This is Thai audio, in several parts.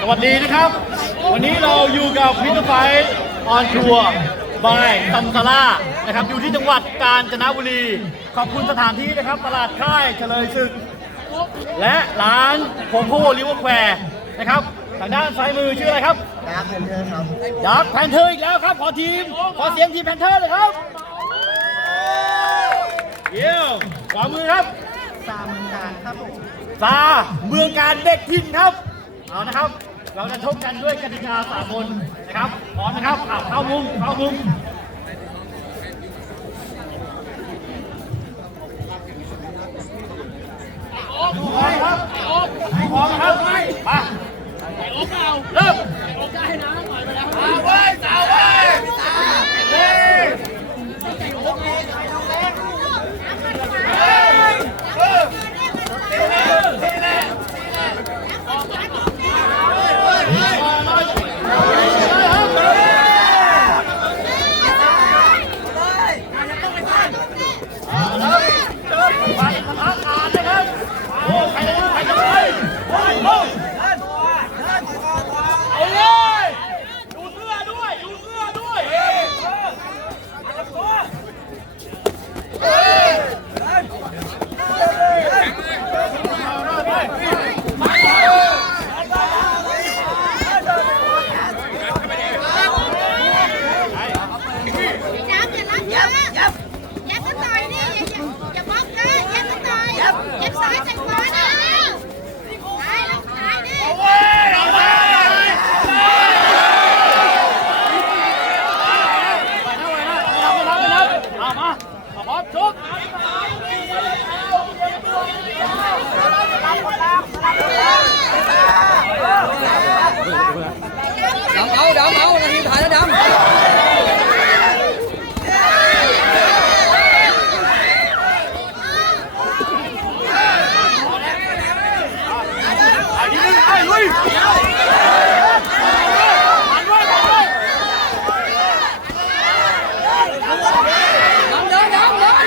สวัสดีนะครับ วันนี้เราอยู่กับพิทไฟออนทัวร์บายตัมซาร่านะครับอยู่ที่จังหวัดกาญจนบุรี ขอบคุณสถานที่นะครับ ตลาดค่ายเฉลยศึก และร้านโคโค่ลิเวอร์แควร์นะครับทางด้านซ้ายมือชื่ออะไรครับดาร์คแพนเทอร์ครับดักแพนเทอร์อีกแล้วครับ ขอทีม ขอเสียงทีมแพนเทอร์เลยครับ เยี่ยมขวามือครับ ซาเมืองการครับผมซาเมืองการเด็กถิ่นครับ เอานะครับ เราจะชกกันด้วยกติกาสากลนะครับ พร้อมนะครับอะเข้ามุมเข้ามุมพร้อมครับพร้อมครับมาเริ่ม ไปสถานการณ์นะครับโอ้ใครจะใครจะไปโอ้ยโอ้ยเอาเลยดูเสื้อด้วย ดูเสื้อด้วย ไปนะไปนะไปนะไปนะเอามาเอาพร้อมชก ดำเอาดำเอานาทีถ่ายแล้วดำ ไอ้นี่ไอ้ลุยมันด้วยมันด้วย ดำเดินดำเดิน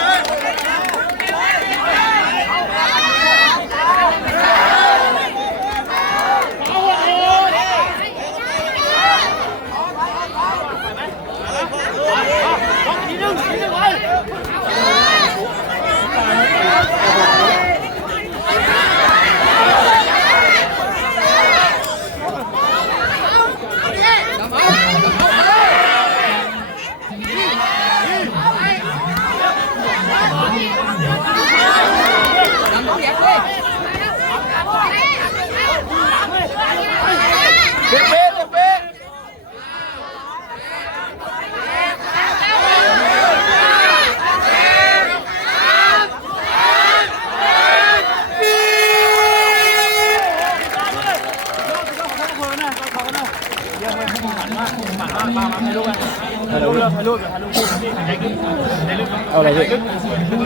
ล็อกทีหนึงทีหนึงไว้ ดำเอา ดำเอาแยกเลย เบ๊ะเบ๊ะเบ๊ะ เอาอะไรลึกลึก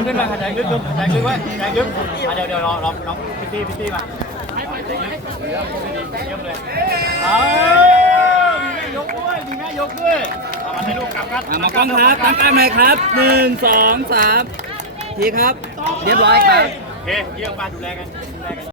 ขึ้นมาหายใจลึกลึกหายใจลึกไว้หายใจลึกอะเดี๋ยวเดี๋ยวรอรอน้องพิตตี้พิตตี้มาหายใจลึกเยี่ยมเยี่ยมเลยเอามีแม่ยกด้วยมีแม่ยกด้วยเอามาให้ลูกกลับกันอะมากล้องครับตั้งการใหม่ครับหนึ่งสองสามทีครับ เรียบร้อยครับโอเคเยี่ยมมาดูแลกันดูแลกัน